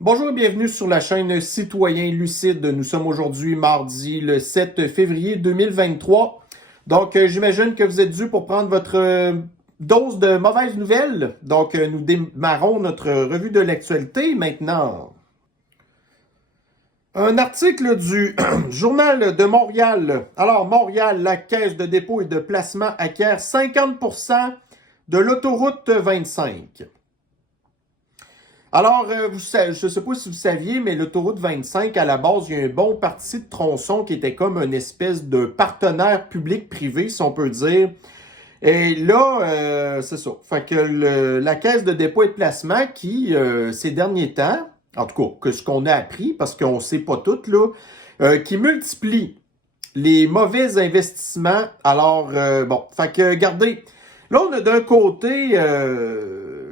Bonjour et bienvenue sur la chaîne Citoyen Lucide. Nous sommes aujourd'hui mardi le 7 février 2023. Donc, j'imagine que vous êtes dû pour prendre votre dose de mauvaises nouvelles. Donc, nous démarrons notre revue de l'actualité maintenant. Un article du Journal de Montréal. Alors, Montréal, la Caisse de dépôt et de placement acquiert 50% de l'autoroute 25. Alors, je ne sais pas si vous saviez, mais l'autoroute 25, à la base, il y a un bon parti de tronçon qui était comme une espèce de partenaire public-privé, si on peut dire. Et là, c'est ça. Fait que la Caisse de dépôt et de placement qui, ces derniers temps, en tout cas, que ce qu'on a appris, parce qu'on ne sait pas tout, là, qui multiplie les mauvais investissements. Alors, bon, fait que, regardez, là, on a d'un côté,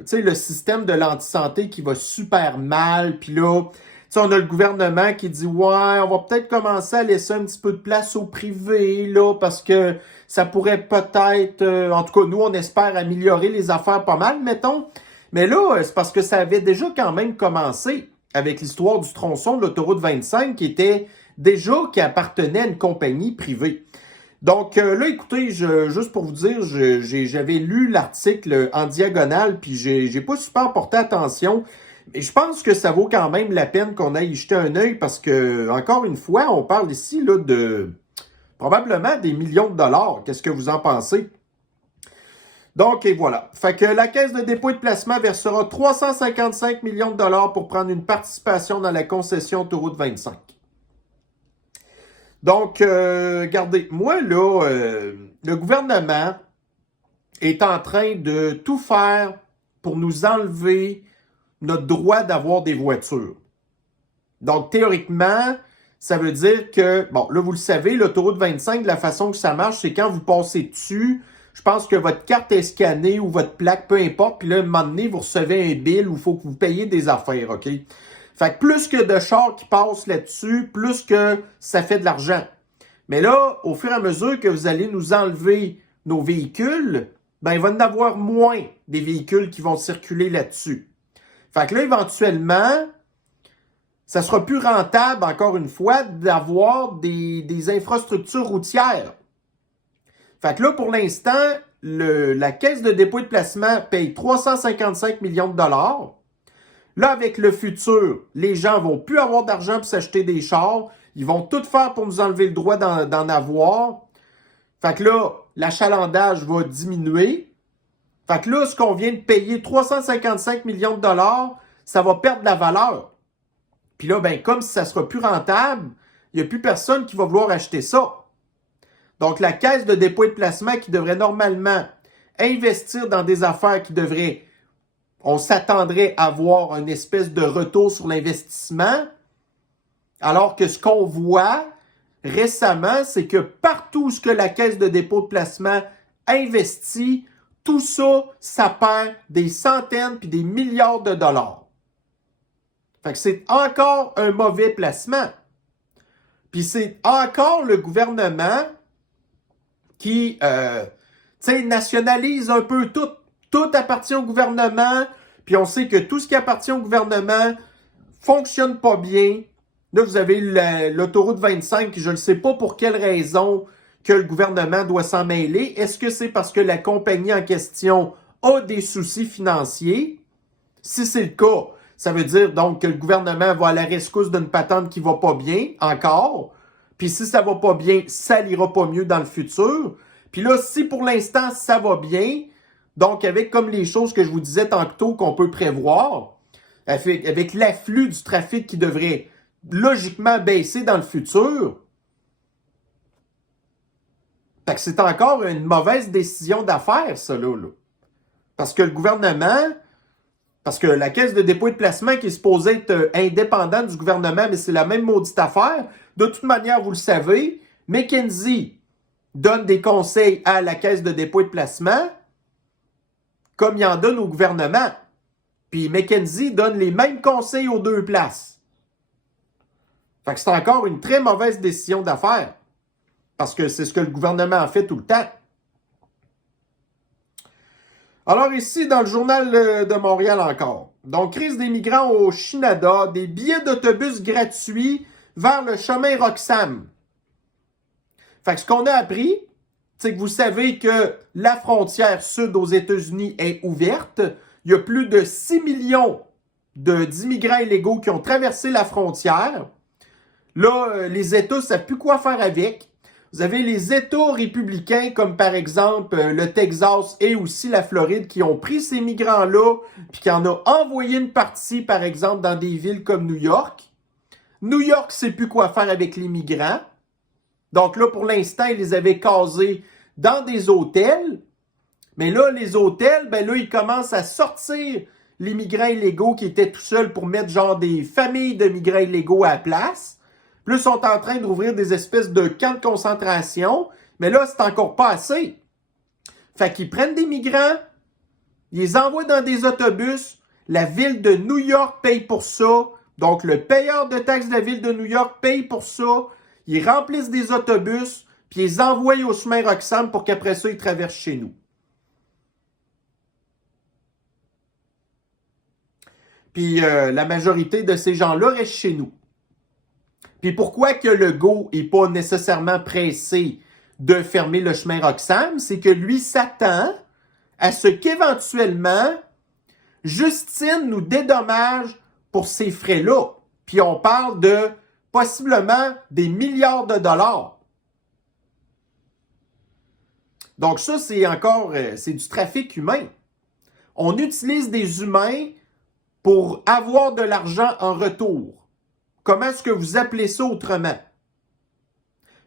tu sais, le système de l'antisanté qui va super mal, puis là, tu sais, on a le gouvernement qui dit, ouais, on va peut-être commencer à laisser un petit peu de place au privé, là, parce que ça pourrait peut-être, en tout cas, nous, on espère améliorer les affaires pas mal, mettons. Mais là, c'est parce que ça avait déjà quand même commencé avec l'histoire du tronçon de l'autoroute 25 qui appartenait à une compagnie privée. Donc là, écoutez, juste pour vous dire, j'avais lu l'article en diagonale, puis j'ai pas super porté attention. Mais je pense que ça vaut quand même la peine qu'on aille y jeter un œil parce que, encore une fois, on parle ici là, de probablement des millions de dollars. Qu'est-ce que vous en pensez? Donc, et voilà. Fait que la Caisse de dépôt et de placement versera 355 millions de dollars pour prendre une participation dans la concession Autoroute 25. Donc, regardez, moi, là, le gouvernement est en train de tout faire pour nous enlever notre droit d'avoir des voitures. Donc, théoriquement, ça veut dire que, bon, là, vous le savez, l'autoroute 25, la façon que ça marche, c'est quand vous passez dessus, je pense que votre carte est scannée ou votre plaque, peu importe, puis là, à un moment donné, vous recevez un bill où il faut que vous payiez des affaires, OK? Fait que plus que de chars qui passent là-dessus, plus que ça fait de l'argent. Mais là, au fur et à mesure que vous allez nous enlever nos véhicules, ben, il va y en avoir moins des véhicules qui vont circuler là-dessus. Fait que là, éventuellement, ça sera plus rentable, encore une fois, d'avoir des infrastructures routières. Fait que là, pour l'instant, la Caisse de dépôt et de placement paye 355 millions de dollars. Là, avec le futur, les gens vont plus avoir d'argent pour s'acheter des chars. Ils vont tout faire pour nous enlever le droit d'en avoir. Fait que là, l'achalandage va diminuer. Fait que là, ce qu'on vient de payer, 355 millions de dollars, ça va perdre de la valeur. Puis là, ben, comme si ça sera plus rentable, il n'y a plus personne qui va vouloir acheter ça. Donc, la Caisse de dépôt et de placement qui devrait normalement investir dans des affaires qui devraient, on s'attendrait à avoir une espèce de retour sur l'investissement, alors que ce qu'on voit récemment, c'est que partout où ce que la Caisse de dépôt de placement investit, tout ça, ça perd des centaines puis des milliards de dollars. Fait que c'est encore un mauvais placement. Puis c'est encore le gouvernement qui nationalise un peu tout. Tout appartient au gouvernement. Puis on sait que tout ce qui appartient au gouvernement fonctionne pas bien. Là, vous avez l'autoroute 25, je ne sais pas pour quelle raison que le gouvernement doit s'en mêler. Est-ce que c'est parce que la compagnie en question a des soucis financiers? Si c'est le cas, ça veut dire donc que le gouvernement va à la rescousse d'une patente qui va pas bien, encore. Puis si ça va pas bien, ça n'ira pas mieux dans le futur. Puis là, si pour l'instant, ça va bien, donc avec comme les choses que je vous disais tantôt qu'on peut prévoir, avec l'afflux du trafic qui devrait logiquement baisser dans le futur, fait que c'est encore une mauvaise décision d'affaires, ça, là. Parce que le gouvernement, parce que la Caisse de dépôt et de placement qui est supposée être indépendante du gouvernement, mais c'est la même maudite affaire. De toute manière, vous le savez, McKinsey donne des conseils à la Caisse de dépôt et de placement comme il en donne au gouvernement. Puis McKinsey donne les mêmes conseils aux deux places. Fait que c'est encore une très mauvaise décision d'affaires. Parce que c'est ce que le gouvernement a fait tout le temps. Alors ici, dans le Journal de Montréal encore, Donc, crise des migrants au Canada, des billets d'autobus gratuits vers le chemin Roxham. Fait que ce qu'on a appris, c'est que vous savez que la frontière sud aux États-Unis est ouverte. Il y a plus de 6 millions d'immigrants illégaux qui ont traversé la frontière. Là, les États ne savent plus quoi faire avec. Vous avez les États républicains, comme par exemple le Texas et aussi la Floride, qui ont pris ces migrants-là, puis qui en ont envoyé une partie, par exemple, dans des villes comme New York. New York ne sait plus quoi faire avec les migrants. Donc là, pour l'instant, ils les avaient casés dans des hôtels. Mais là, les hôtels, ben là, ils commencent à sortir les migrants illégaux qui étaient tout seuls pour mettre genre des familles de migrants illégaux à la place. Puis là, ils sont en train de rouvrir des espèces de camps de concentration. Mais là, c'est encore pas assez. Fait qu'ils prennent des migrants, ils les envoient dans des autobus. La ville de New York paye pour ça. Donc, le payeur de taxes de la ville de New York paye pour ça. Ils remplissent des autobus, puis ils les envoient au chemin Roxham pour qu'après ça, ils traversent chez nous. Puis la majorité de ces gens-là restent chez nous. Puis pourquoi que Legault n'est pas nécessairement pressé de fermer le chemin Roxham, c'est que lui s'attend à ce qu'éventuellement, Justine nous dédommage pour ces frais-là. Puis on parle de possiblement des milliards de dollars. Donc ça, c'est encore, c'est du trafic humain. On utilise des humains pour avoir de l'argent en retour. Comment est-ce que vous appelez ça autrement?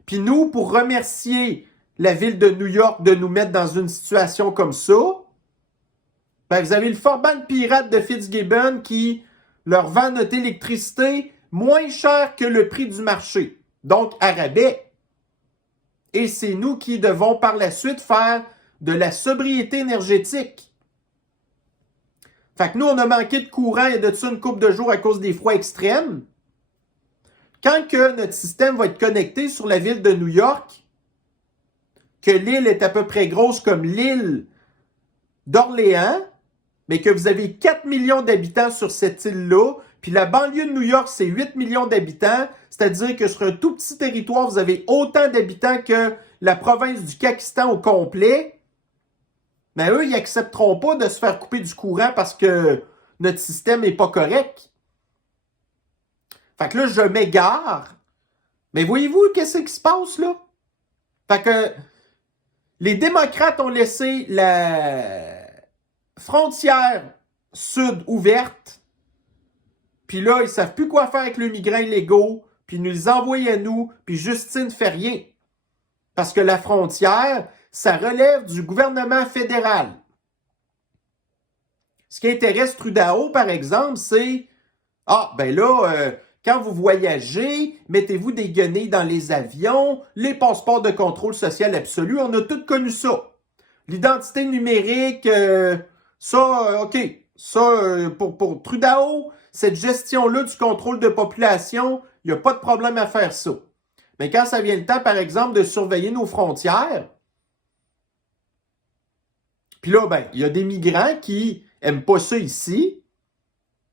Puis nous, pour remercier la ville de New York de nous mettre dans une situation comme ça, ben vous avez le Forban pirate de Fitzgibbon qui leur vend notre électricité moins cher que le prix du marché. Donc, à rabais. Et c'est nous qui devons par la suite faire de la sobriété énergétique. Fait que nous, on a manqué de courant il y a de ça une couple de jours à cause des froids extrêmes. Quand que notre système va être connecté sur la ville de New York, que l'île est à peu près grosse comme l'île d'Orléans, mais que vous avez 4 millions d'habitants sur cette île-là, puis la banlieue de New York, c'est 8 millions d'habitants, c'est-à-dire que sur un tout petit territoire, vous avez autant d'habitants que la province du Pakistan au complet. Mais eux, ils n'accepteront pas de se faire couper du courant parce que notre système n'est pas correct. Fait que là, je m'égare. Mais voyez-vous qu'est-ce qui se passe là? Fait que les démocrates ont laissé la frontière sud ouverte. Puis là, ils ne savent plus quoi faire avec les migrants illégaux. Puis ils nous les envoient à nous. Puis Justine ne fait rien. Parce que la frontière, ça relève du gouvernement fédéral. Ce qui intéresse Trudeau, par exemple, c'est « Ah, ben là, quand vous voyagez, mettez-vous des guenilles dans les avions, les passeports de contrôle social absolu, on a tous connu ça. L'identité numérique, ça, OK. Ça, pour Trudeau, cette gestion-là du contrôle de population, il n'y a pas de problème à faire ça. Mais quand ça vient le temps, par exemple, de surveiller nos frontières, puis là, ben, il y a des migrants qui n'aiment pas ça ici,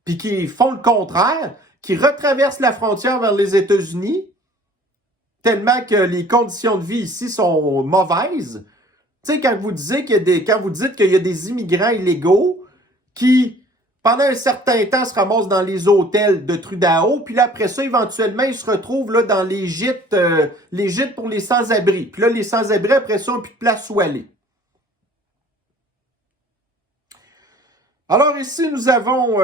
puis qui font le contraire, qui retraversent la frontière vers les États-Unis, tellement que les conditions de vie ici sont mauvaises. Tu sais, quand vous dites qu'il y a des immigrants illégaux qui, pendant un certain temps, se ramassent dans les hôtels de Trudeau, puis là, après ça, éventuellement, ils se retrouvent là, dans les gîtes pour les sans-abri. Puis là, les sans-abri, après ça, n'ont plus de place où aller. Alors ici, nous avons,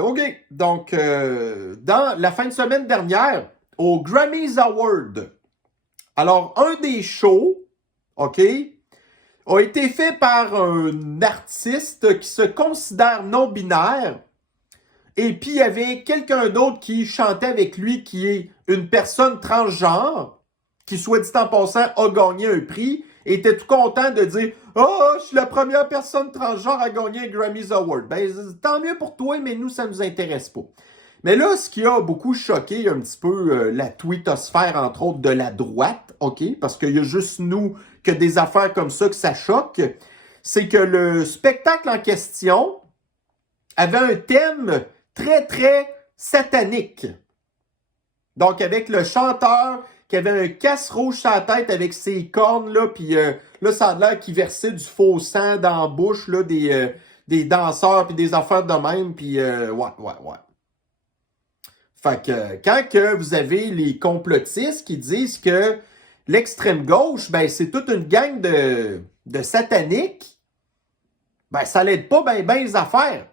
OK, donc, dans la fin de semaine dernière, au Grammys Award, alors, un des shows, OK, a été fait par un artiste qui se considère non-binaire, et puis il y avait quelqu'un d'autre qui chantait avec lui, qui est une personne transgenre, qui, soit dit en passant, a gagné un prix, et était tout content de dire « Oh, je suis la première personne transgenre à gagner un Grammys Award. » Ben, tant mieux pour toi, mais nous, ça ne nous intéresse pas. Mais là, ce qui a beaucoup choqué un petit peu la twittosphère, entre autres, de la droite, OK, parce qu'il y a juste nous que des affaires comme ça que ça choque, c'est que le spectacle en question avait un thème très, très satanique. Donc, avec le chanteur qui avait un casse rouge sur la tête avec ses cornes, là, puis là, ça a l'air qu'il versait du faux sang dans la bouche, là, des danseurs, puis des affaires de même, puis ouais. Fait que quand que vous avez les complotistes qui disent que l'extrême gauche, ben c'est toute une gang de sataniques, ben ça l'aide pas ben les affaires.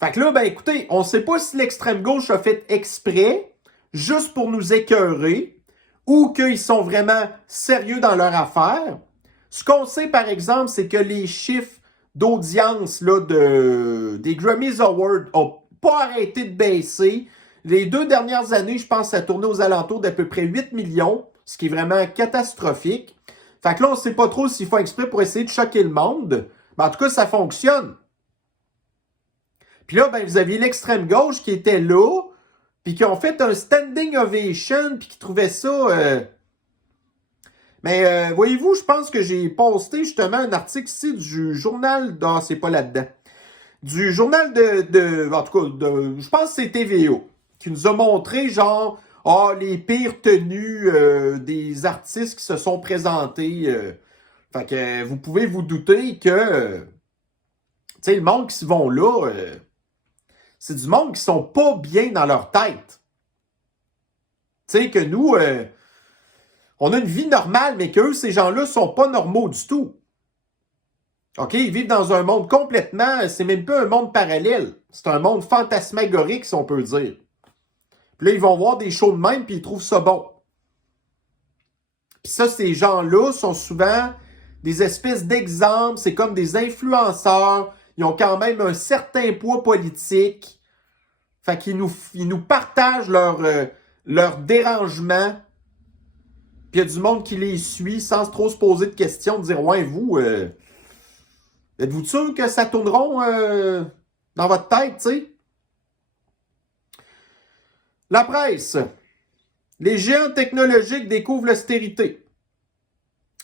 Fait que là, ben écoutez, on sait pas si l'extrême gauche a fait exprès, juste pour nous écœurer, ou qu'ils sont vraiment sérieux dans leur affaire. Ce qu'on sait, par exemple, c'est que les chiffres d'audience là, des Grammys Awards n'ont pas arrêté de baisser. Les 2 dernières années, je pense, ça a tourné aux alentours d'à peu près 8 millions, ce qui est vraiment catastrophique. Fait que là, on ne sait pas trop s'ils font exprès pour essayer de choquer le monde. Mais en tout cas, ça fonctionne. Puis là, ben, vous aviez l'extrême gauche qui était là, puis qui ont fait un standing ovation, puis qui trouvaient ça... Mais voyez-vous, je pense que j'ai posté justement un article ici du journal... Non, c'est pas là-dedans. Du journal en tout cas, je pense que c'est TVO, qui nous a montré genre, les pires tenues des artistes qui se sont présentés. Fait que vous pouvez vous douter que, tu sais, le monde qui se vont là, c'est du monde qui sont pas bien dans leur tête. Tu sais, que nous, on a une vie normale, mais qu'eux, ces gens-là, sont pas normaux du tout. OK, ils vivent dans un monde complètement, c'est même pas un monde parallèle. C'est un monde fantasmagorique, si on peut dire. Puis là, ils vont voir des shows de même, puis ils trouvent ça bon. Puis ça, ces gens-là sont souvent des espèces d'exemples. C'est comme des influenceurs. Ils ont quand même un certain poids politique. Fait qu'ils nous partagent leur dérangement. Puis il y a du monde qui les suit sans trop se poser de questions, de dire, ouais, vous... êtes-vous sûr que ça tourneront dans votre tête, tu sais? La presse. Les géants technologiques découvrent l'austérité.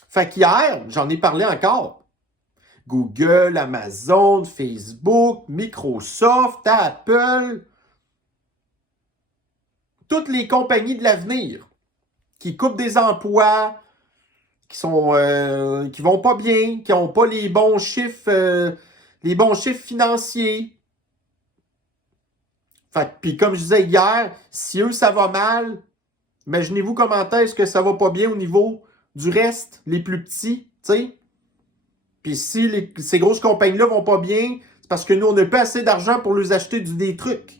Fait qu'hier, j'en ai parlé encore. Google, Amazon, Facebook, Microsoft, Apple, toutes les compagnies de l'avenir qui coupent des emplois, qui vont pas bien, qui n'ont pas les bons chiffres financiers. Fait puis comme je disais hier, si eux ça va mal, imaginez-vous comment est-ce que ça va pas bien au niveau du reste, les plus petits, tu sais. Puis si ces grosses compagnies-là vont pas bien, c'est parce que nous on n'a pas assez d'argent pour leur acheter des trucs.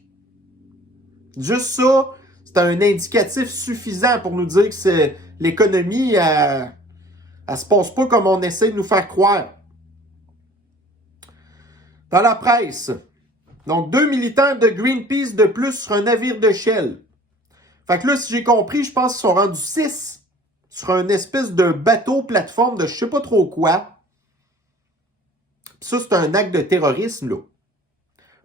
Juste ça, c'est un indicatif suffisant pour nous dire que l'économie, elle se passe pas comme on essaie de nous faire croire. Dans la presse, donc 2 militants de Greenpeace de plus sur un navire de Shell. Fait que là, si j'ai compris, je pense qu'ils sont rendus 6 sur une espèce de bateau plateforme de je sais pas trop quoi. Puis ça, c'est un acte de terrorisme, là.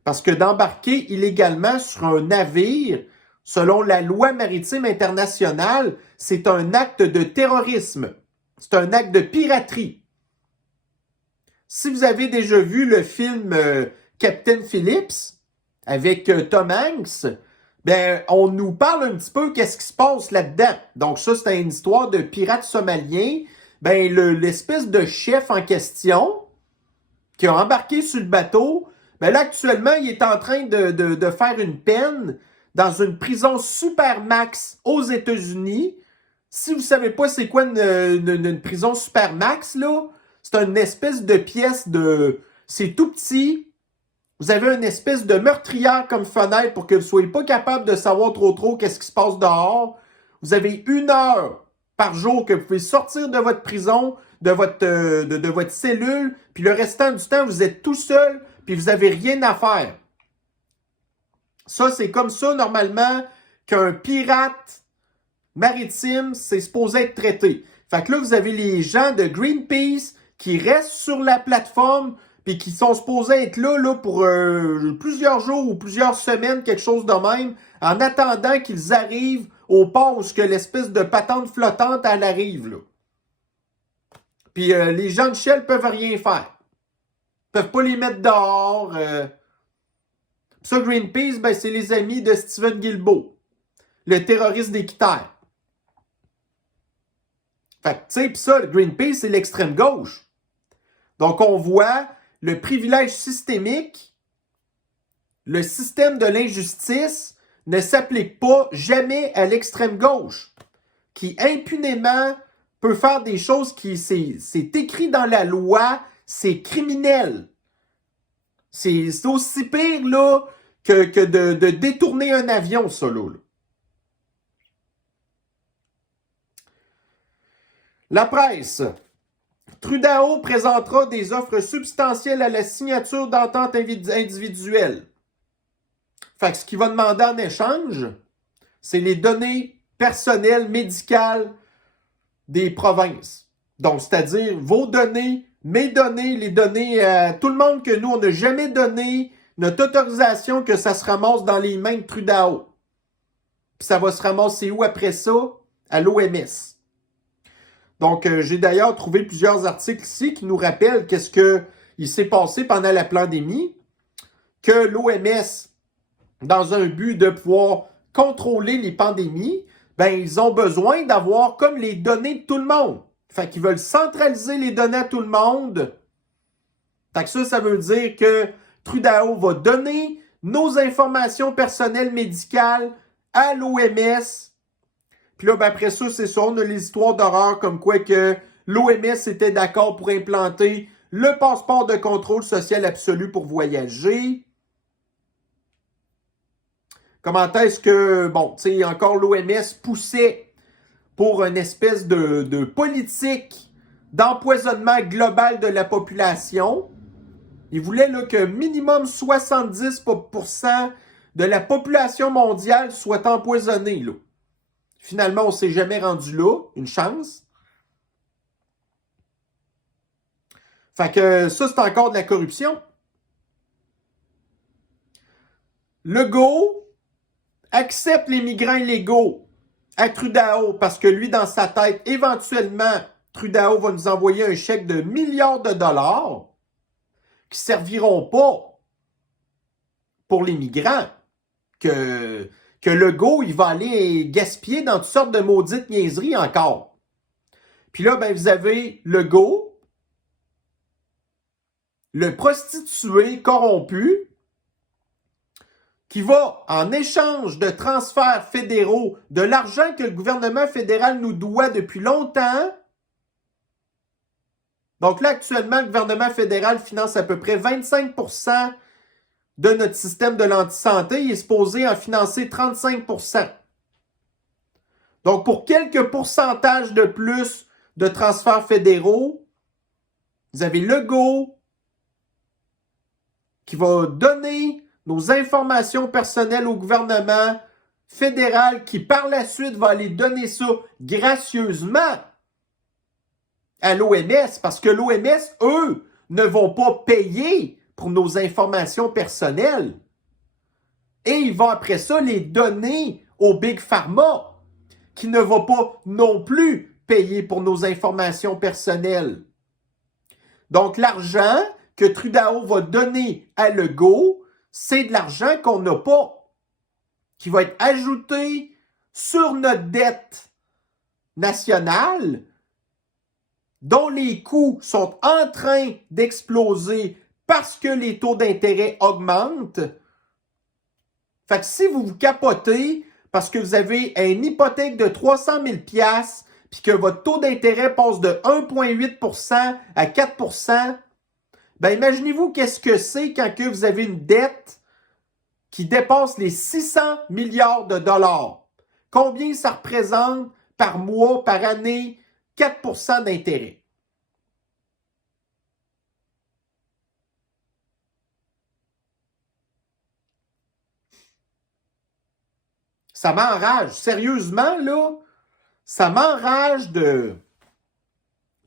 Parce que d'embarquer illégalement sur un navire, selon la loi maritime internationale, c'est un acte de terrorisme. C'est un acte de piraterie. Si vous avez déjà vu le film Captain Phillips avec Tom Hanks, ben on nous parle un petit peu qu'est-ce qui se passe là-dedans. Donc ça, c'est une histoire de pirates somaliens. Ben l'espèce de chef en question qui a embarqué sur le bateau, ben là actuellement, il est en train de faire une peine dans une prison Supermax aux États-Unis. Si vous savez pas c'est quoi une prison Supermax, là, c'est une espèce de pièce de... C'est tout petit. Vous avez une espèce de meurtrière comme fenêtre pour que vous ne soyez pas capable de savoir trop qu'est-ce qui se passe dehors. Vous avez 1 heure par jour que vous pouvez sortir de votre prison, de votre cellule, puis le restant du temps, vous êtes tout seul, puis vous n'avez rien à faire. Ça, c'est comme ça, normalement, qu'un pirate maritime, c'est supposé être traité. Fait que là, vous avez les gens de Greenpeace qui restent sur la plateforme puis qui sont supposés être là pour plusieurs jours ou plusieurs semaines, quelque chose de même, en attendant qu'ils arrivent au port où que l'espèce de patente flottante, elle arrive, là. Puis les gens de Shell peuvent rien faire. Ils peuvent pas les mettre dehors. Ça, Greenpeace, ben, c'est les amis de Steven Guilbeault, le terroriste d'Équiterre. Fait que, tu sais, pis ça, Greenpeace, c'est l'extrême gauche. Donc, on voit le privilège systémique, le système de l'injustice ne s'applique pas jamais à l'extrême gauche, qui impunément peut faire des choses qui, c'est écrit dans la loi, c'est criminel. C'est aussi pire, là, que de détourner un avion, ça, là. La presse. Trudeau présentera des offres substantielles à la signature d'ententes individuelles. Fait que ce qu'il va demander en échange, c'est les données personnelles, médicales des provinces. Donc, c'est-à-dire vos données, mes données, les données à tout le monde que nous, on n'a jamais donné notre autorisation que ça se ramasse dans les mains de Trudeau. Puis ça va se ramasser où après ça? À l'OMS. Donc, j'ai d'ailleurs trouvé plusieurs articles ici qui nous rappellent qu'est-ce qu'il s'est passé pendant la pandémie, que l'OMS, dans un but de pouvoir contrôler les pandémies, ben ils ont besoin d'avoir comme les données de tout le monde. Fait qu'ils veulent centraliser les données à tout le monde. Fait que ça veut dire que Trudeau va donner nos informations personnelles médicales à l'OMS. Puis là, ben après ça, c'est ça, on a les histoires d'horreur comme quoi que l'OMS était d'accord pour implanter le passeport de contrôle social absolu pour voyager. Comment est-ce que, bon, tu sais, encore l'OMS poussait pour une espèce de politique d'empoisonnement global de la population. Ils voulaient là, que minimum 70% de la population mondiale soit empoisonnée, là. Finalement, on ne s'est jamais rendu là. Une chance. Fait que ça, c'est encore de la corruption. Legault accepte les migrants illégaux à Trudeau parce que lui, dans sa tête, éventuellement, Trudeau va nous envoyer un chèque de milliards de dollars qui ne serviront pas pour les migrants. Que Legault, il va aller gaspiller dans toutes sortes de maudites niaiseries encore. Puis là, ben, vous avez Legault, le prostitué corrompu, qui va, en échange de transferts fédéraux, de l'argent que le gouvernement fédéral nous doit depuis longtemps. Donc là, actuellement, le gouvernement fédéral finance à peu près 25% de notre système de l'antisanté. Il est supposé en financer 35%. Donc, pour quelques pourcentages de plus de transferts fédéraux, vous avez Legault qui va donner nos informations personnelles au gouvernement fédéral qui, par la suite, va aller donner ça gracieusement à l'OMS parce que l'OMS, eux, ne vont pas payer pour nos informations personnelles. Et ils vont après ça les donner au Big Pharma qui ne va pas non plus payer pour nos informations personnelles. Donc, l'argent que Trudeau va donner à Legault, c'est de l'argent qu'on n'a pas, qui va être ajouté sur notre dette nationale, dont les coûts sont en train d'exploser parce que les taux d'intérêt augmentent. Fait que si vous vous capotez parce que vous avez une hypothèque de 300 000 $ puis que votre taux d'intérêt passe de 1,8% à 4%, ben imaginez-vous qu'est-ce que c'est quand que vous avez une dette qui dépasse les 600 milliards de dollars. Combien ça représente par mois, par année? 4% d'intérêt. Ça m'enrage. Sérieusement, là, ça m'enrage de...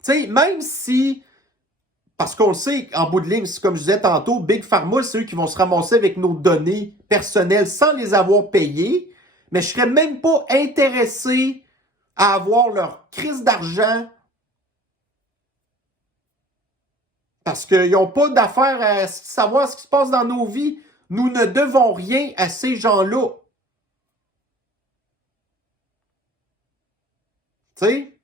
Tu sais, même si... Parce qu'on le sait, en bout de ligne, comme je disais tantôt, Big Pharma, c'est eux qui vont se ramasser avec nos données personnelles sans les avoir payées. Mais je ne serais même pas intéressé à avoir leur crise d'argent parce qu'ils n'ont pas d'affaire à savoir ce qui se passe dans nos vies. Nous ne devons rien à ces gens-là. Tu sais?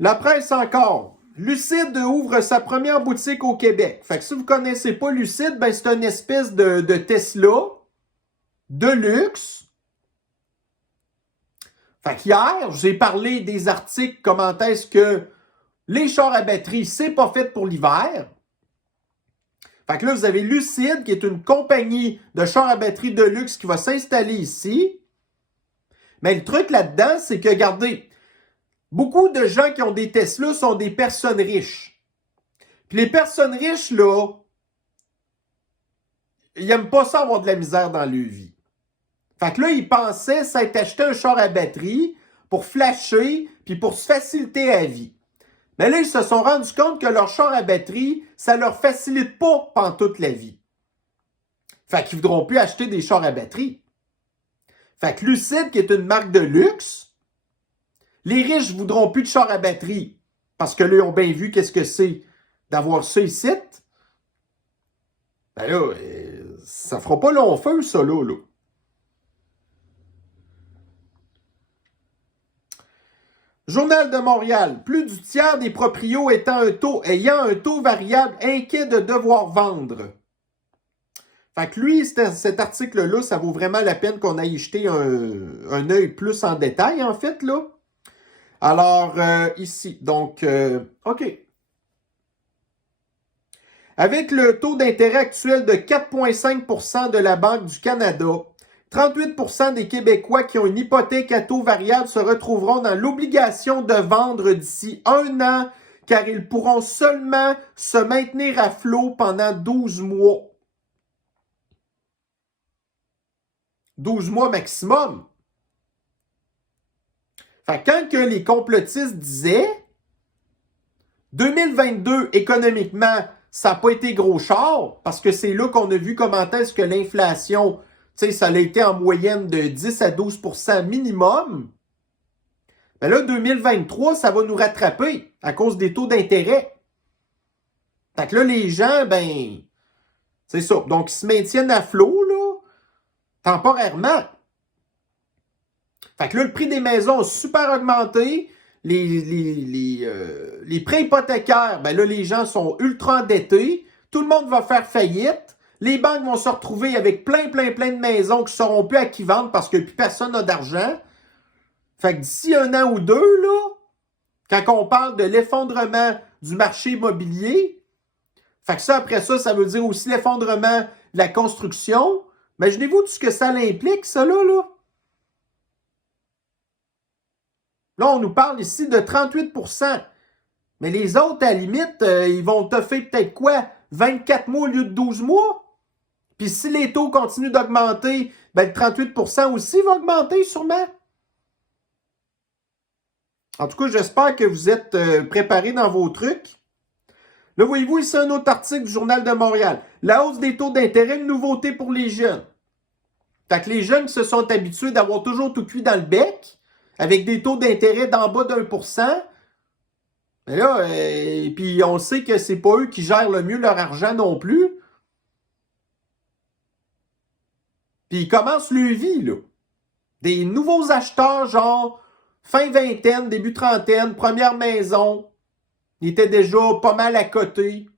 La presse encore. Lucide ouvre sa première boutique au Québec. Fait que si vous ne connaissez pas Lucide, ben c'est une espèce de Tesla de luxe. Fait qu'hier, j'ai parlé des articles, comment est-ce que les chars à batterie, c'est pas fait pour l'hiver. Fait que là, vous avez Lucide, qui est une compagnie de chars à batterie de luxe qui va s'installer ici. Mais le truc là-dedans, c'est que, regardez, beaucoup de gens qui ont des Tesla sont des personnes riches. Puis les personnes riches, là, ils n'aiment pas ça avoir de la misère dans leur vie. Fait que là, ils pensaient s'être acheté un char à batterie pour flasher puis pour se faciliter la vie. Mais là, ils se sont rendus compte que leur char à batterie, ça leur facilite pas pendant toute la vie. Fait qu'ils voudront plus acheter des chars à batterie. Fait que Lucide, qui est une marque de luxe, les riches voudront plus de chars à batterie parce que là, ils ont bien vu qu'est-ce que c'est d'avoir ça ici. Ben là, ça fera pas long feu, ça, là. Journal de Montréal. Plus du tiers des proprios ayant un taux variable inquiet de devoir vendre. Fait que lui, cet article-là, ça vaut vraiment la peine qu'on aille y jeter un œil plus en détail, en fait, là. Alors, ici, donc, OK. Avec le taux d'intérêt actuel de 4,5 % de la Banque du Canada, 38 % des Québécois qui ont une hypothèque à taux variable se retrouveront dans l'obligation de vendre d'ici 1 an, car ils pourront seulement se maintenir à flot pendant 12 mois. 12 mois maximum. Fait que quand que les complotistes disaient 2022, économiquement, ça n'a pas été gros char, parce que c'est là qu'on a vu comment est-ce que l'inflation, tu sais, ça a été en moyenne de 10 à 12 % minimum. Mais là, 2023, ça va nous rattraper à cause des taux d'intérêt. Fait que là, les gens, ben, c'est ça. Donc, ils se maintiennent à flot, là, temporairement. Fait que là, le prix des maisons a super augmenté. Les prêts hypothécaires, ben là, les gens sont ultra endettés. Tout le monde va faire faillite. Les banques vont se retrouver avec plein de maisons qui ne seront plus à qui vendre parce que plus personne n'a d'argent. Fait que d'ici 1 an ou 2, là, quand on parle de l'effondrement du marché immobilier, fait que ça, après ça, ça veut dire aussi l'effondrement de la construction. Imaginez-vous tout ce que ça implique, ça, là. Là, on nous parle ici de 38 %. Mais les autres, à la limite, ils vont toffer peut-être quoi? 24 mois au lieu de 12 mois? Puis si les taux continuent d'augmenter, ben le 38 % aussi va augmenter sûrement. En tout cas, j'espère que vous êtes préparés dans vos trucs. Là, voyez-vous, ici un autre article du Journal de Montréal. La hausse des taux d'intérêt, une nouveauté pour les jeunes. Fait que les jeunes se sont habitués d'avoir toujours tout cuit dans le bec, avec des taux d'intérêt d'en bas d'1%. Mais là, puis on sait que c'est pas eux qui gèrent le mieux leur argent non plus. Puis ils commencent leur vie, là. Des nouveaux acheteurs, genre fin vingtaine, début trentaine, première maison. Ils étaient déjà pas mal à côté.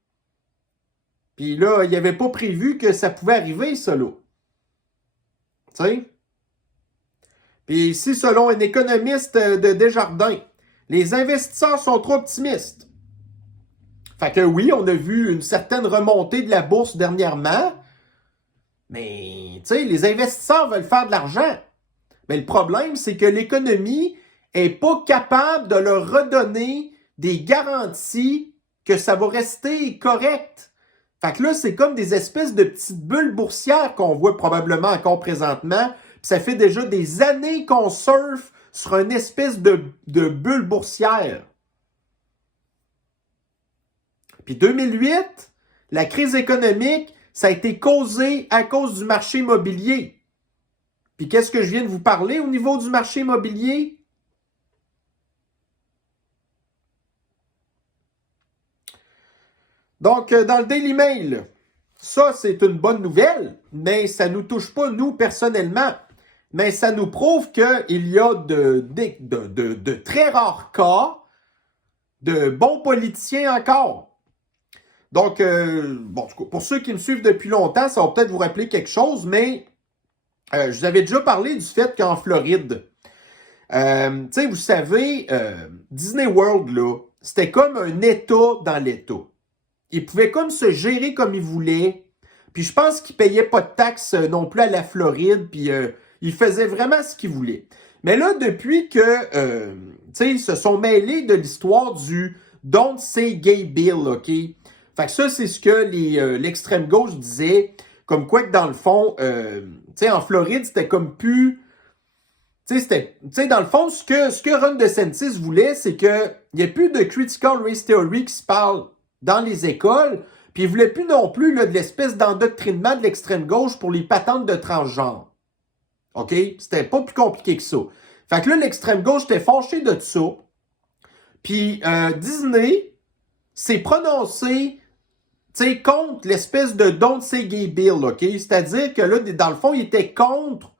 Puis là, il n'y avait pas prévu que ça pouvait arriver, ça, là. Tu sais? Puis ici, selon un économiste de Desjardins, les investisseurs sont trop optimistes. Fait que oui, on a vu une certaine remontée de la bourse dernièrement, mais tu sais, les investisseurs veulent faire de l'argent. Mais le problème, c'est que l'économie n'est pas capable de leur redonner des garanties que ça va rester correct. Fait que là, c'est comme des espèces de petites bulles boursières qu'on voit probablement encore présentement. Puis ça fait déjà des années qu'on surfe sur une espèce de bulle boursière. Puis 2008, la crise économique, ça a été causé à cause du marché immobilier. Puis qu'est-ce que je viens de vous parler au niveau du marché immobilier? Donc, dans le Daily Mail, ça, c'est une bonne nouvelle, mais ça ne nous touche pas, nous, personnellement. Mais ça nous prouve qu'il y a de très rares cas de bons politiciens encore. Donc, bon, pour ceux qui me suivent depuis longtemps, ça va peut-être vous rappeler quelque chose, mais je vous avais déjà parlé du fait qu'en Floride, tu sais, vous savez, Disney World, là, c'était comme un État dans l'État. Ils pouvaient comme se gérer comme ils voulaient. Puis je pense qu'ils payaient pas de taxes non plus à la Floride. Puis ils faisaient vraiment ce qu'ils voulaient. Mais là, depuis que, tu sais, ils se sont mêlés de l'histoire du Don't Say Gay Bill, OK? Fait que ça, c'est ce que l'extrême gauche disait. Comme quoi que dans le fond, tu sais, en Floride, c'était comme plus... Tu sais, dans le fond, ce que Ron DeSantis voulait, c'est qu'il n'y ait plus de critical race theory qui se parle dans les écoles, puis il voulait plus non plus là, de l'espèce d'endoctrinement de l'extrême gauche pour les patentes de transgenre. OK? C'était pas plus compliqué que ça. Fait que là, l'extrême gauche était fâché de ça. Puis Disney s'est prononcé, tu sais, contre l'espèce de Don't Say Gay Bill, OK? C'est-à-dire que là, dans le fond, il était contre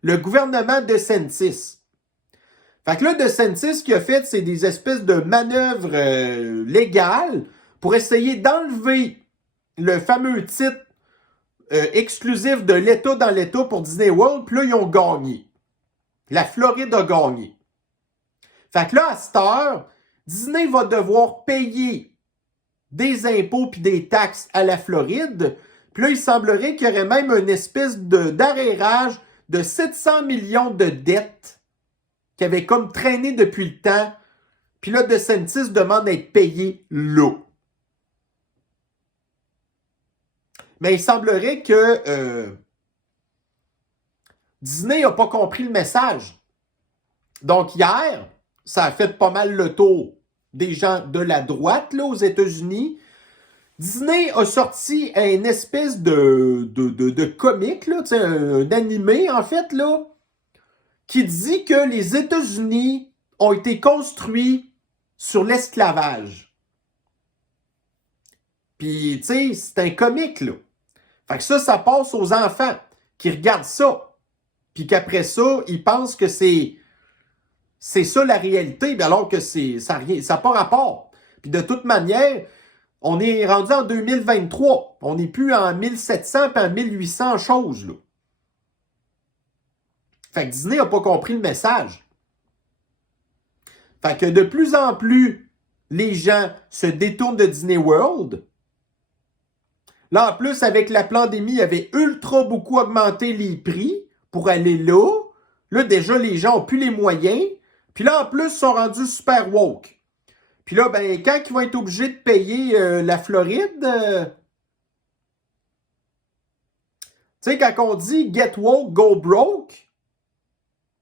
le gouvernement de DeSantis. Fait que là, DeSantis, ce qu'il a fait, c'est des espèces de manœuvres légales pour essayer d'enlever le fameux titre exclusif de l'État dans l'État pour Disney World. Puis là, ils ont gagné. La Floride a gagné. Fait que là, à cette heure, Disney va devoir payer des impôts puis des taxes à la Floride. Puis là, il semblerait qu'il y aurait même une espèce d'arrérage de 700 millions de dettes qui avaient comme traîné depuis le temps. Puis là, DeSantis demande d'être payé là. Mais il semblerait que Disney n'a pas compris le message. Donc hier, ça a fait pas mal le tour des gens de la droite là, aux États-Unis. Disney a sorti une espèce de comique, là, un animé en fait, là, qui dit que les États-Unis ont été construits sur l'esclavage. Puis, tu sais, c'est un comique, là. Fait que ça passe aux enfants qui regardent ça. Puis qu'après ça, ils pensent que c'est ça la réalité, alors que ça n'a pas rapport. Puis de toute manière, on est rendu en 2023. On n'est plus en 1700 puis en 1800 choses, là. Fait que Disney n'a pas compris le message. Fait que de plus en plus, les gens se détournent de Disney World. Là, en plus, avec la pandémie, il avait ultra beaucoup augmenté les prix pour aller là. Là, déjà, les gens n'ont plus les moyens. Puis là, en plus, ils sont rendus super woke. Puis là, ben, quand ils vont être obligés de payer la Floride, tu sais, quand on dit « get woke, go broke »,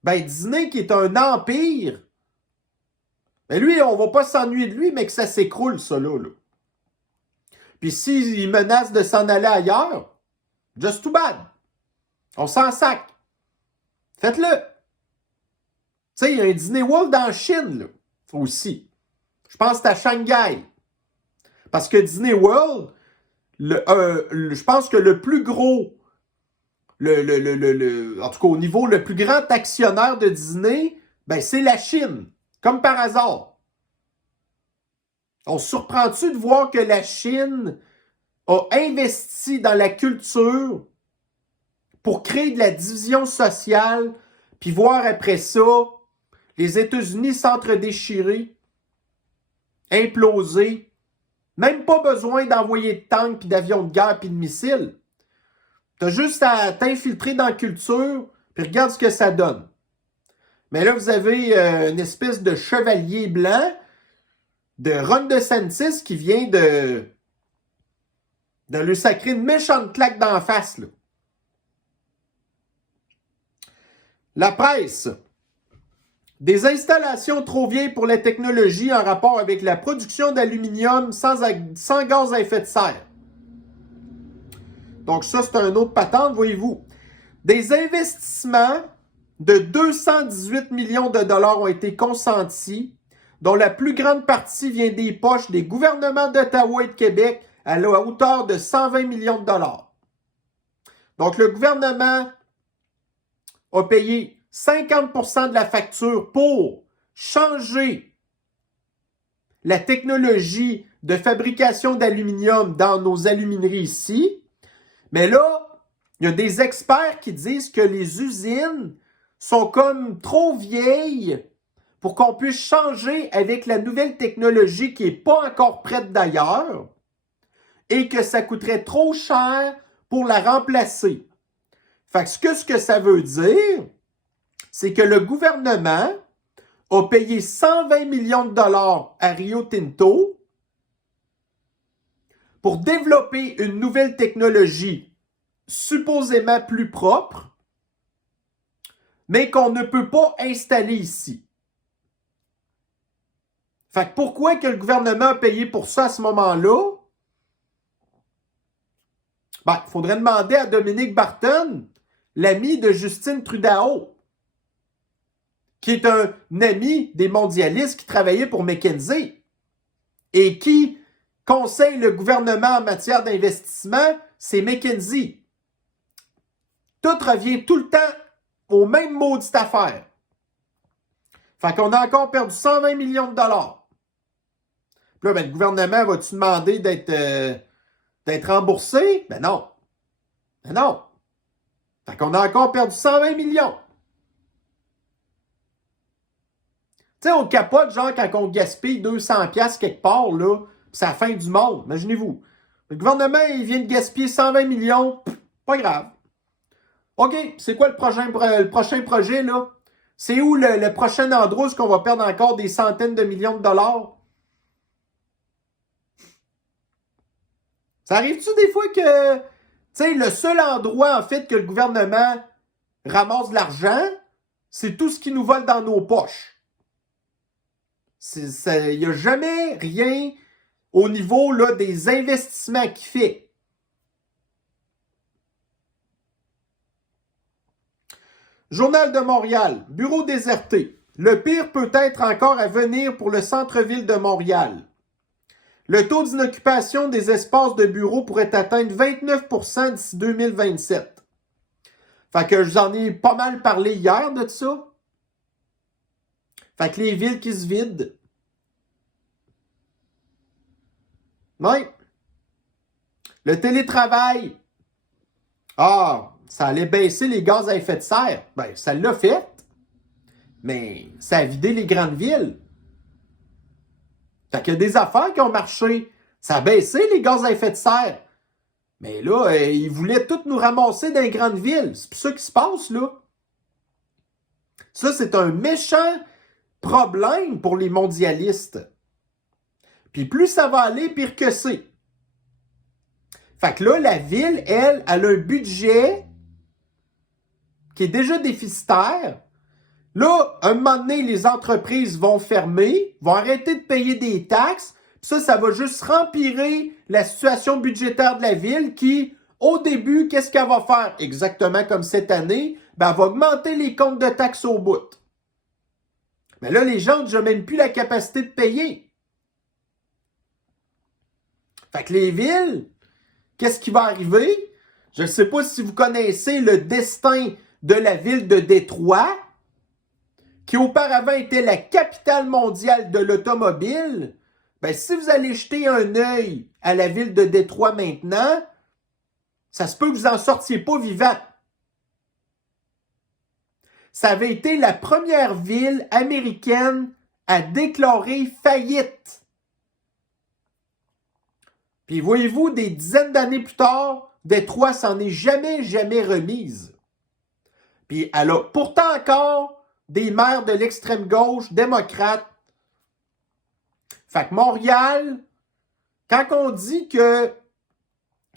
ben, Disney, qui est un empire, ben lui, on va pas s'ennuyer de lui, mais que ça s'écroule, ça, là. Puis s'il menace de s'en aller ailleurs, just too bad. On s'en sac. Faites-le. Tu sais, il y a un Disney World en Chine, là, aussi. Je pense que c'est à Shanghai. Parce que Disney World, je pense que le plus gros, en tout cas au niveau le plus grand actionnaire de Disney, ben c'est la Chine. Comme par hasard. On se surprend-tu de voir que la Chine a investi dans la culture pour créer de la division sociale, puis voir après ça les États-Unis s'entre-déchirer, imploser. Même pas besoin d'envoyer de tanks, puis d'avions de guerre, puis de missiles. T'as juste à t'infiltrer dans la culture, puis regarde ce que ça donne. Mais là, vous avez une espèce de chevalier blanc de Ron DeSantis qui vient de lui sacrer une méchante claque d'en face, là. La presse. Des installations trop vieilles pour la technologie en rapport avec la production d'aluminium sans gaz à effet de serre. Donc ça, c'est un autre patente, voyez-vous. Des investissements de 218 millions de dollars ont été consentis, dont la plus grande partie vient des poches des gouvernements d'Ottawa et de Québec, à la hauteur de 120 millions de dollars. Donc, le gouvernement a payé 50% de la facture pour changer la technologie de fabrication d'aluminium dans nos alumineries ici. Mais là, il y a des experts qui disent que les usines sont comme trop vieilles pour qu'on puisse changer avec la nouvelle technologie qui n'est pas encore prête d'ailleurs et que ça coûterait trop cher pour la remplacer. Fait que ce que ça veut dire, c'est que le gouvernement a payé 120 millions de dollars à Rio Tinto pour développer une nouvelle technologie supposément plus propre, mais qu'on ne peut pas installer ici. Fait que pourquoi que le gouvernement a payé pour ça à ce moment-là? Ben, il faudrait demander à Dominic Barton, l'ami de Justin Trudeau, qui est un ami des mondialistes qui travaillait pour McKinsey et qui conseille le gouvernement en matière d'investissement, c'est McKinsey. Tout revient tout le temps aux mêmes maudites affaires. Fait qu'on a encore perdu 120 millions de dollars. Puis là, ben, le gouvernement va-tu demander d'être remboursé? Ben non. Ben non. Fait qu'on a encore perdu 120 millions. Tu sais, on capote, genre, quand on gaspille 200$ quelque part, là, c'est la fin du monde, imaginez-vous. Le gouvernement, il vient de gaspiller 120 millions, pas grave. OK, c'est quoi le prochain projet, là? C'est où le prochain endroit où on va perdre encore des centaines de millions de dollars? Ça arrive-tu des fois que, tu sais, le seul endroit, en fait, que le gouvernement ramasse de l'argent, c'est tout ce qui nous vole dans nos poches. Il n'y a jamais rien au niveau là, des investissements qu'il fait. Journal de Montréal, bureau déserté. Le pire peut être encore à venir pour le centre-ville de Montréal. Le taux d'inoccupation des espaces de bureaux pourrait atteindre 29% d'ici 2027. Fait que j'en ai pas mal parlé hier de ça. Fait que les villes qui se vident. Oui. Le télétravail. Ah, ça allait baisser les gaz à effet de serre. Ben, ça l'a fait. Mais ça a vidé les grandes villes. Fait qu'il y a des affaires qui ont marché. Ça a baissé les gaz à effet de serre. Mais là, ils voulaient tous nous ramasser dans les grandes villes. C'est ça qui se passe, là. Ça, c'est un méchant problème pour les mondialistes. Puis plus ça va aller, pire que c'est. Fait que là, la ville, elle a un budget qui est déjà déficitaire. Là, un moment donné, les entreprises vont fermer, vont arrêter de payer des taxes. Ça va juste rempirer la situation budgétaire de la ville qui, au début, qu'est-ce qu'elle va faire? Exactement comme cette année, ben, elle va augmenter les comptes de taxes au bout. Mais là, les gens n'ont déjà même plus la capacité de payer. Fait que les villes, qu'est-ce qui va arriver? Je ne sais pas si vous connaissez le destin de la ville de Détroit, qui auparavant était la capitale mondiale de l'automobile. Ben, si vous allez jeter un œil à la ville de Détroit maintenant, ça se peut que vous n'en sortiez pas vivant. Ça avait été la première ville américaine à déclarer faillite. Puis voyez-vous, des dizaines d'années plus tard, Détroit s'en est jamais remise. Puis elle a pourtant encore des maires de l'extrême gauche, démocrates. Fait que Montréal, quand on dit que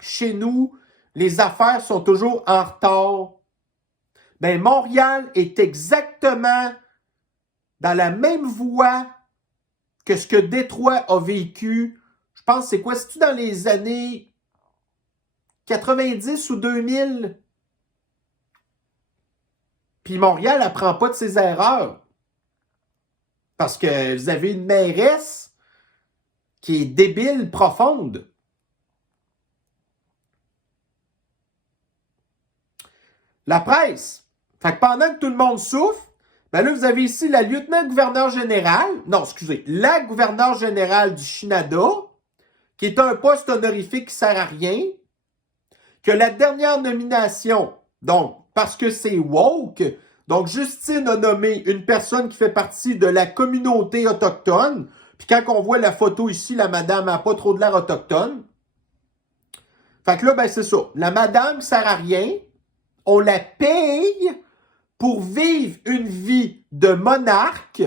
chez nous, les affaires sont toujours en retard, ben Montréal est exactement dans la même voie que ce que Détroit a vécu. Je pense, c'est quoi? C'est-tu dans les années 90 ou 2000? Puis Montréal n'apprend pas de ses erreurs. Parce que vous avez une mairesse qui est débile profonde. La presse. Fait que pendant que tout le monde souffre, ben là, vous avez ici la lieutenant-gouverneur générale, non, excusez, la gouverneure générale du Canada, qui est un poste honorifique qui sert à rien, que la dernière nomination, donc, parce que c'est woke, donc Justine a nommé une personne qui fait partie de la communauté autochtone, puis quand on voit la photo ici, la madame n'a pas trop de l'air autochtone. Fait que là, ben c'est ça, la madame qui sert à rien, on la paye pour vivre une vie de monarque.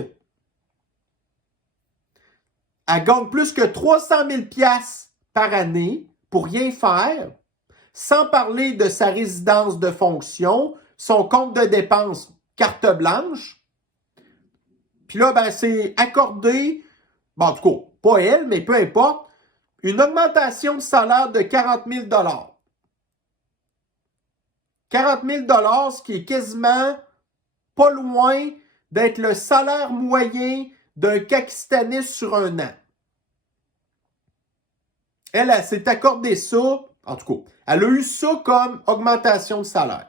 Elle gagne plus que 300 000 $ par année pour rien faire, sans parler de sa résidence de fonction, son compte de dépenses, carte blanche. Puis là, ben, c'est accordé, bon, en tout cas, pas elle, mais peu importe, une augmentation de salaire de 40 000 $. 40 000 $, ce qui est quasiment pas loin d'être le salaire moyen d'un Pakistanais sur un an. Elle s'est accordé ça, en tout cas, elle a eu ça comme augmentation de salaire.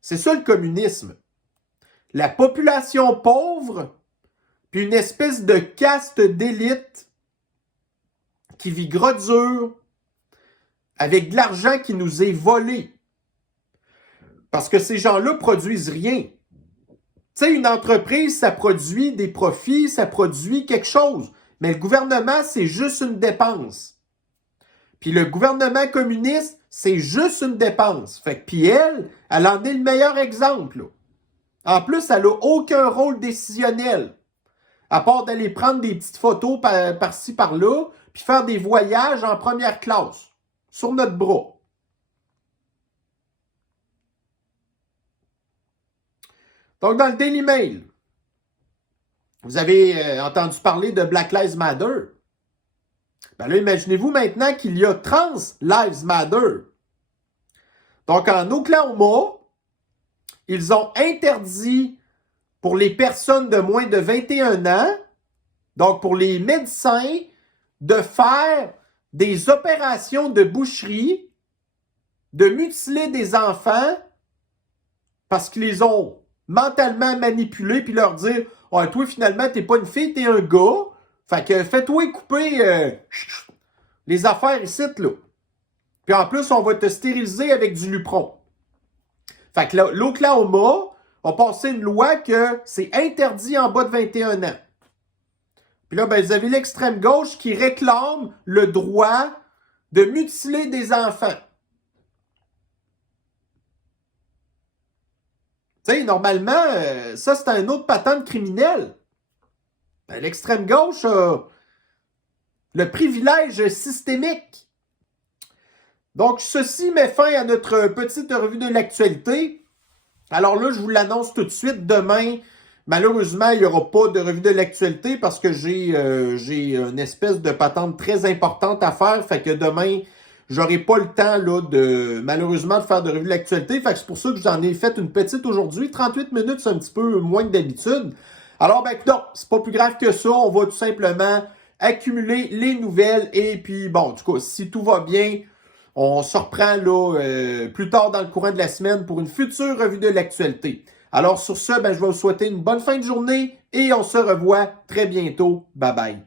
C'est ça le communisme. La population pauvre, puis une espèce de caste d'élite qui vit gros dur avec de l'argent qui nous est volé. Parce que ces gens-là produisent rien. Tu sais, une entreprise, ça produit des profits, ça produit quelque chose. Mais le gouvernement, c'est juste une dépense. Puis le gouvernement communiste, c'est juste une dépense. Fait que, puis elle en est le meilleur exemple. Là. En plus, elle n'a aucun rôle décisionnel. À part d'aller prendre des petites photos par-ci, par-là, puis faire des voyages en première classe, sur notre bras. Donc, dans le Daily Mail, vous avez entendu parler de Black Lives Matter. Ben là, imaginez-vous maintenant qu'il y a Trans Lives Matter. Donc, en Oklahoma, ils ont interdit pour les personnes de moins de 21 ans, donc pour les médecins, de faire des opérations de boucherie, de mutiler des enfants parce qu'ils les ont mentalement manipulés puis leur dire « Ah, toi, finalement, t'es pas une fille, t'es un gars. Fait que fais-toi couper les affaires ici, là. Puis en plus, on va te stériliser avec du Lupron. » Fait que l'Oklahoma a passé une loi que c'est interdit en bas de 21 ans. Puis là, ben, vous avez l'extrême gauche qui réclame le droit de mutiler des enfants. Tu sais, normalement, ça, c'est un autre patente criminel. Ben, l'extrême gauche a le privilège systémique. Donc, ceci met fin à notre petite revue de l'actualité. Alors là, je vous l'annonce tout de suite. Demain, malheureusement, il n'y aura pas de revue de l'actualité parce que j'ai une espèce de patente très importante à faire. Fait que demain, j'aurai pas le temps là, malheureusement de faire de revue de l'actualité. Fait que c'est pour ça que j'en ai fait une petite aujourd'hui. 38 minutes, c'est un petit peu moins que d'habitude. Alors, ben non, c'est pas plus grave que ça. On va tout simplement accumuler les nouvelles. Et puis, bon, en tout cas, si tout va bien, on se reprend là, plus tard dans le courant de la semaine pour une future revue de l'actualité. Alors sur ce, ben, je vais vous souhaiter une bonne fin de journée et on se revoit très bientôt. Bye bye.